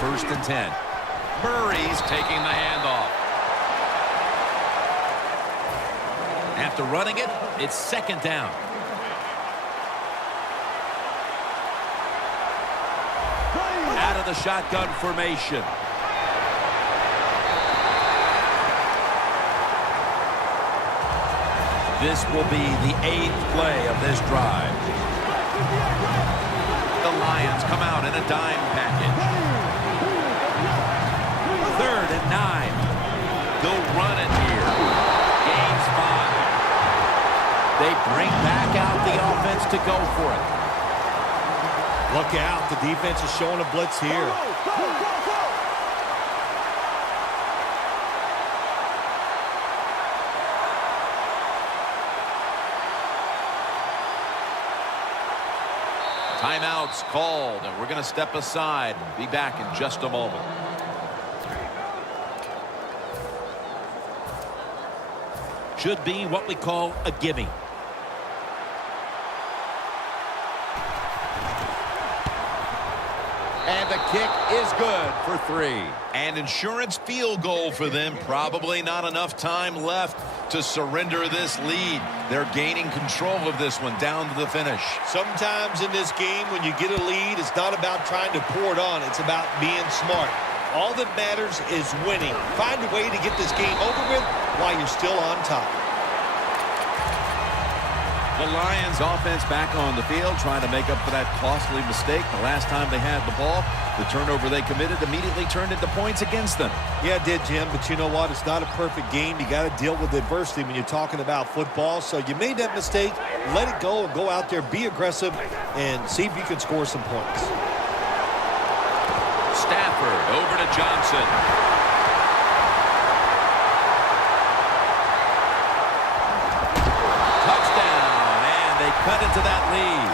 first and 10. Murray's taking the handoff. After running it, it's second down. Out of the shotgun formation. This will be the 8th play of this drive. The Lions come out in a dime package. 3rd and 9. They'll run it here. Gains 5. They bring back out the offense to go for it. Look out. The defense is showing a blitz here. Timeout's called, and we're going to step aside and be back in just a moment. Should be what we call a gimme. And the kick is good for 3. An insurance field goal for them. Probably not enough time left to surrender this lead. They're gaining control of this one down to the finish. Sometimes in this game, when you get a lead, it's not about trying to pour it on. It's about being smart. All that matters is winning. Find a way to get this game over with while you're still on top. The Lions offense back on the field trying to make up for that costly mistake. The last time they had the ball, the turnover they committed immediately turned into points against them. Yeah, it did, Jim, but you know what? It's not a perfect game. You got to deal with adversity when you're talking about football. So you made that mistake, let it go, and go out there, be aggressive, and see if you can score some points. Stafford over to Johnson. Cut into that lead.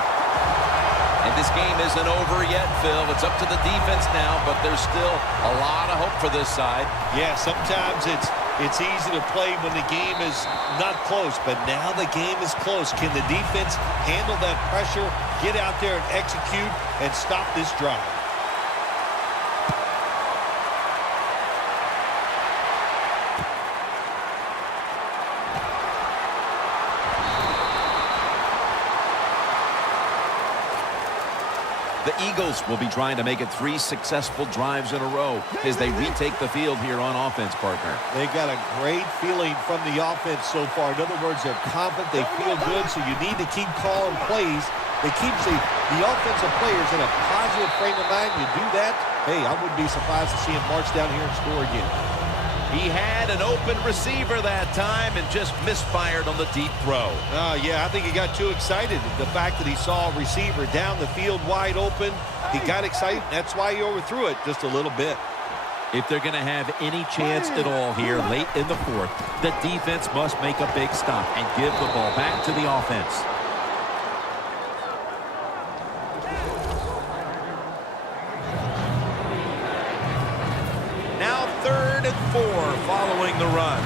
And this game isn't over yet, Phil. It's up to the defense now, but there's still a lot of hope for this side. Yeah, sometimes it's easy to play when the game is not close, but now the game is close. Can the defense handle that pressure, get out there and execute, and stop this drive? The Eagles will be trying to make it 3 successful drives in a row as they retake the field here on offense, partner. They got a great feeling from the offense so far. In other words, they're confident, they feel good, so you need to keep calling plays. It keeps the offensive players in a positive frame of mind. You do that, hey, I wouldn't be surprised to see him march down here and score again. He had an open receiver that time and just misfired on the deep throw. Yeah, I think he got too excited. The fact that he saw a receiver down the field wide open, he got excited. That's why he overthrew it just a little bit. If they're going to have any chance at all here late in the 4th, the defense must make a big stop and give the ball back to the offense. Now 3rd and 4 following the run.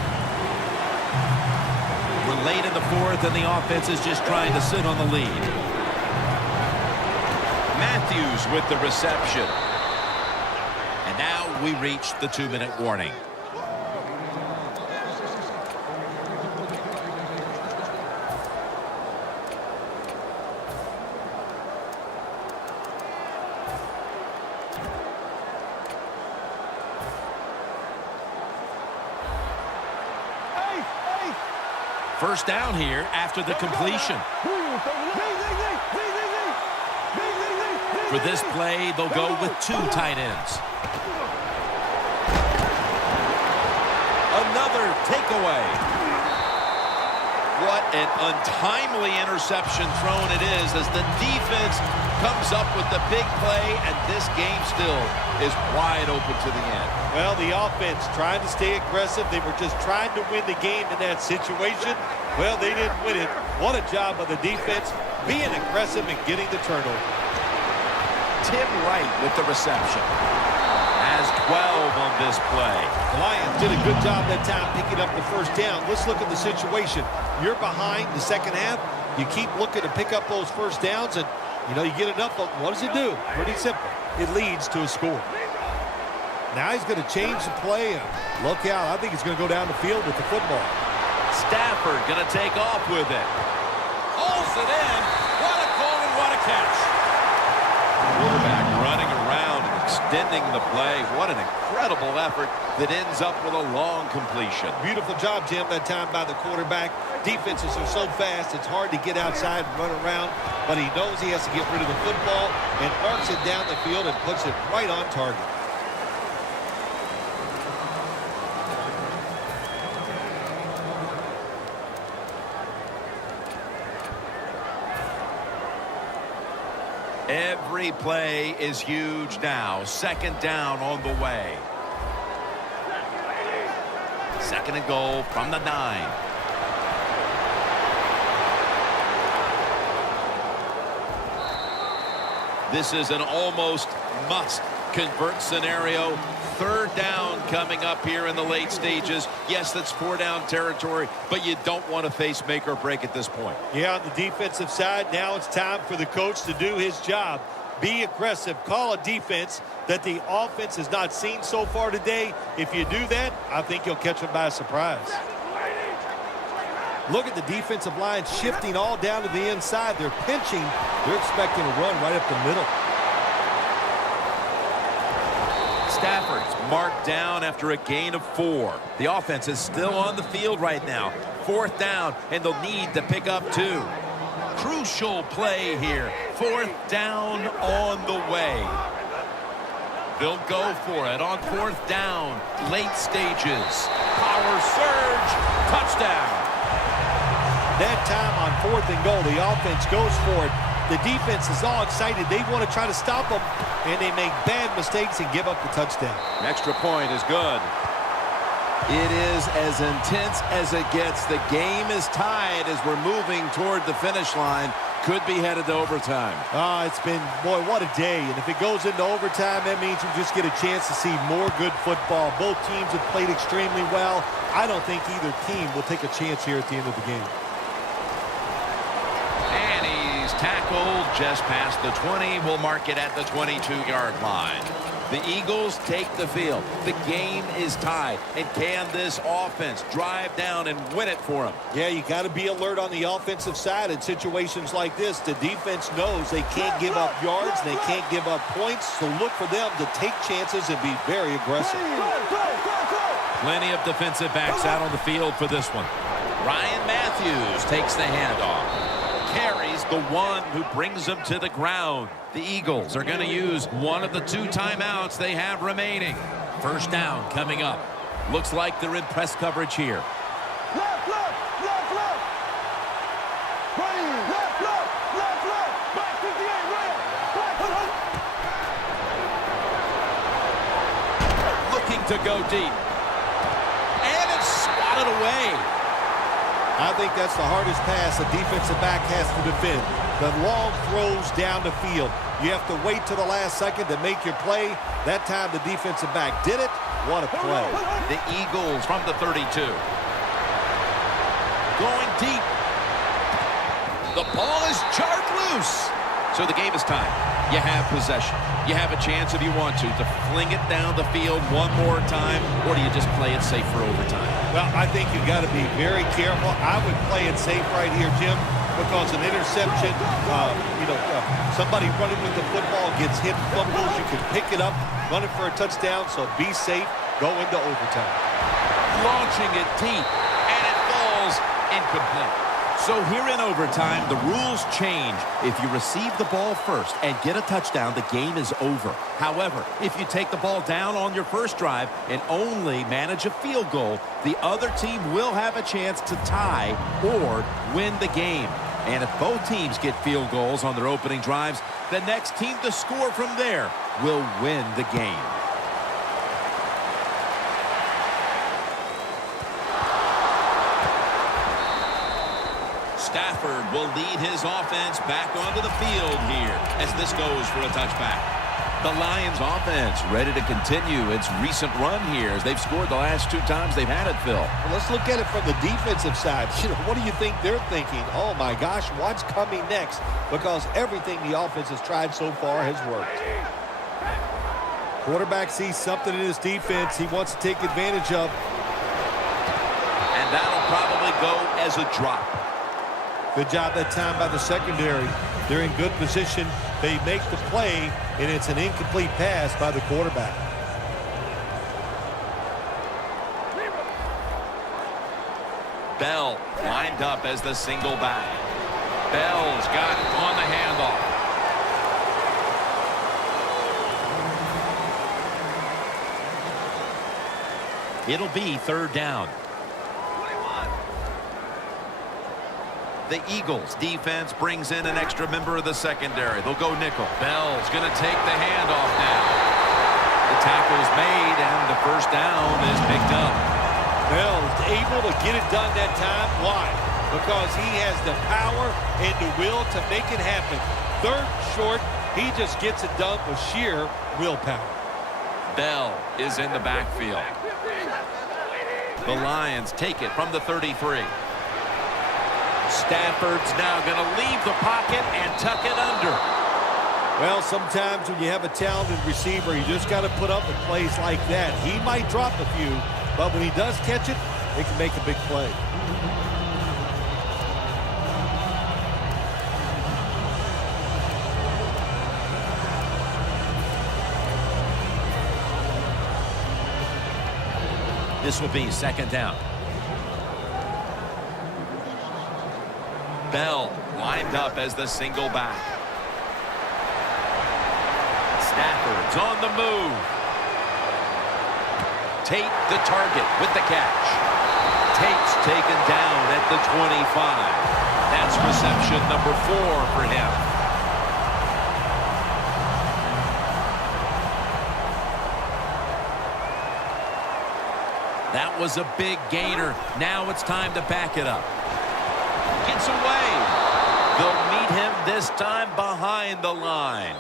We're late in the 4th and the offense is just trying to sit on the lead. Matthews with the reception. And now we reach the 2-minute warning. First down here after the completion. For this play, they'll go with 2 tight ends. Another takeaway. What an untimely interception thrown it is as the defense comes up with the big play, and this game still is wide open to the end. Well, the offense trying to stay aggressive. They were just trying to win the game in that situation. Well, they didn't win it. What a job by the defense being aggressive and getting the turnover. Tim Wright with the reception. Has 12 on this play. The Lions did a good job that time picking up the first down. Let's look at the situation. You're behind the second half. You keep looking to pick up those first downs, and, you know, you get enough of them. What does it do? Pretty simple. It leads to a score. Now he's going to change the play. And look out. I think he's going to go down the field with the football. Stafford going to take off with it. Hauls it in. What a call and what a catch. Quarterback running around and extending the play. What an incredible effort that ends up with a long completion. Beautiful job, Jim, that time by the quarterback. Defenses are so fast, it's hard to get outside and run around, but he knows he has to get rid of the football and arcs it down the field and puts it right on target. Every play is huge now. Second down on the way. Second and goal from the 9. This is an almost must-convert scenario. Third down coming up here in the late stages. Yes, that's 4-down territory, but you don't want to face make or break at this point. Yeah, on the defensive side, now it's time for the coach to do his job. Be aggressive. Call a defense that the offense has not seen so far today. If you do that, I think you'll catch them by surprise. Look at the defensive line shifting all down to the inside. They're pinching. They're expecting a run right up the middle. Stafford's marked down after a gain of 4. The offense is still on the field right now. 4th down, and they'll need to pick up 2. Crucial play here. 4th down on the way. They'll go for it on 4th down. Late stages. Power surge. Touchdown. That time on 4th and goal, the offense goes for it. The defense is all excited. They want to try to stop them, and they make bad mistakes and give up the touchdown. Extra point is good. It is as intense as it gets. The game is tied as we're moving toward the finish line. Could be headed to overtime. It's been, boy, what a day. And if it goes into overtime, that means you just get a chance to see more good football. Both teams have played extremely well. I don't think either team will take a chance here at the end of the game. And he's tackled just past the 20. We'll mark it at the 22-yard line. The Eagles take the field. The game is tied. And can this offense drive down and win it for them? Yeah, you got to be alert on the offensive side in situations like this. The defense knows they can't give up yards. They can't give up points. So look for them to take chances and be very aggressive. Plenty of defensive backs out on the field for this one. Ryan Matthews takes the handoff. Carries the one who brings him to the ground. The Eagles are going to use one of the 2 timeouts they have remaining. First down coming up. Looks like they're in press coverage here. Left, left, left, left. Right, left, left, left, left. Back 58, right. Back. Looking to go deep. And it's swatted away. I think that's the hardest pass a defensive back has to defend. The long throws down the field. You have to wait to the last second to make your play. That time the defensive back did it. What a play. The Eagles from the 32. Going deep. The ball is jarred loose. So the game is tied. You have possession. You have a chance if you want to fling it down the field one more time, or do you just play it safe for overtime? Well, I think you've got to be very careful. I would play it safe right here, Jim, because an interception, somebody running with the football gets hit, fumbles, you can pick it up, run it for a touchdown, so be safe, go into overtime. Launching it deep, and it falls incomplete. So here in overtime, the rules change. If you receive the ball first and get a touchdown, the game is over. However, if you take the ball down on your first drive and only manage a field goal, the other team will have a chance to tie or win the game. And if both teams get field goals on their opening drives, the next team to score from there will win the game. Stafford will lead his offense back onto the field here as this goes for a touchback. The Lions offense ready to continue its recent run here as they've scored the last 2 times they've had it, Phil. Well, let's look at it from the defensive side. What do you think they're thinking? Oh, my gosh, what's coming next? Because everything the offense has tried so far has worked. Quarterback sees something in his defense he wants to take advantage of. And that'll probably go as a drop. Good job that time by the secondary. They're in good position. They make the play, and it's an incomplete pass by the quarterback. Bell lined up as the single back. Bell's got it on the handoff. It'll be third down. The Eagles defense brings in an extra member of the secondary. They'll go nickel. Bell's going to take the handoff now. The tackle's made, and the first down is picked up. Bell's able to get it done that time. Why? Because he has the power and the will to make it happen. Third short, he just gets it done with sheer willpower. Bell is in the backfield. The Lions take it from the 33. Stafford's now going to leave the pocket and tuck it under. Well, sometimes when you have a talented receiver, you just got to put up with plays like that. He might drop a few, but when he does catch it, it can make a big play. This will be second down. Bell lined up as the single back. Stafford's on the move. Tate the target with the catch. Tate's taken down at the 25. That's reception number 4 for him. That was a big gainer. Now it's time to back it up. Gets away. They'll meet him this time behind the line.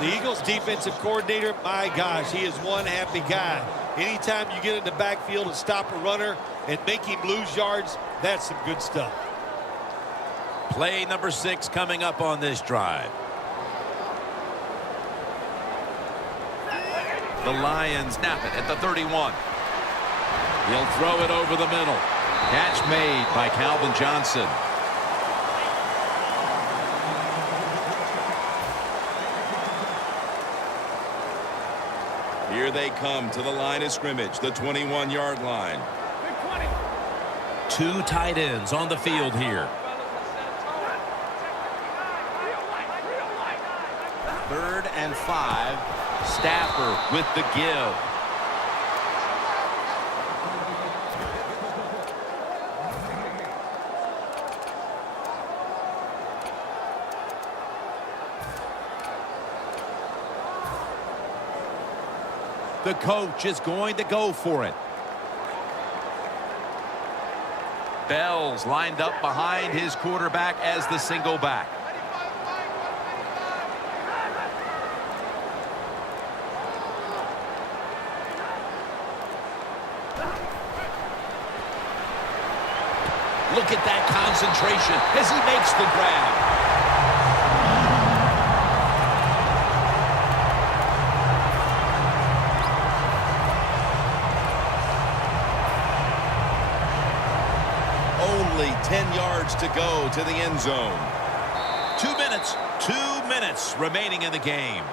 The Eagles defensive coordinator, my gosh, he is one happy guy. Anytime you get in the backfield and stop a runner and make him lose yards, that's some good stuff. Play number 6 coming up on this drive. The Lions snap it at the 31. He'll throw it over the middle. Catch made by Calvin Johnson. Here they come to the line of scrimmage, the 21-yard line. 2 tight ends on the field here. 3rd and 5. Stafford with the give. The coach is going to go for it. Bell's lined up behind his quarterback as the single back. Look at that concentration as he makes the grab. Only 10 yards to go to the end zone. 2 minutes remaining in the game.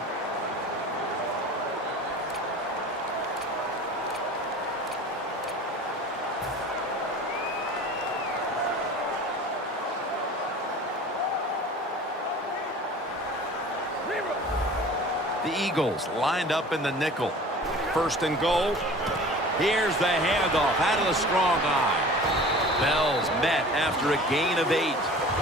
The Eagles lined up in the nickel. 1st and goal. Here's the handoff out of the strong eye. Bell's met after a gain of 8.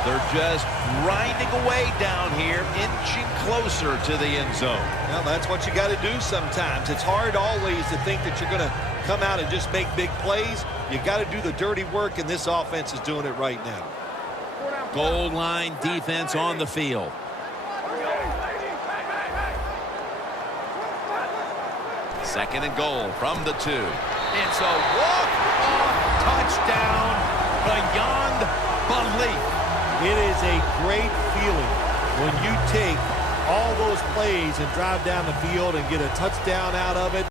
They're just grinding away down here, inching closer to the end zone. Well, that's what you got to do sometimes. It's hard always to think that you're going to come out and just make big plays. You got to do the dirty work, and this offense is doing it right now. Goal line defense on the field. Second and goal from the 2. It's a walk-off touchdown beyond belief. It is a great feeling when you take all those plays and drive down the field and get a touchdown out of it.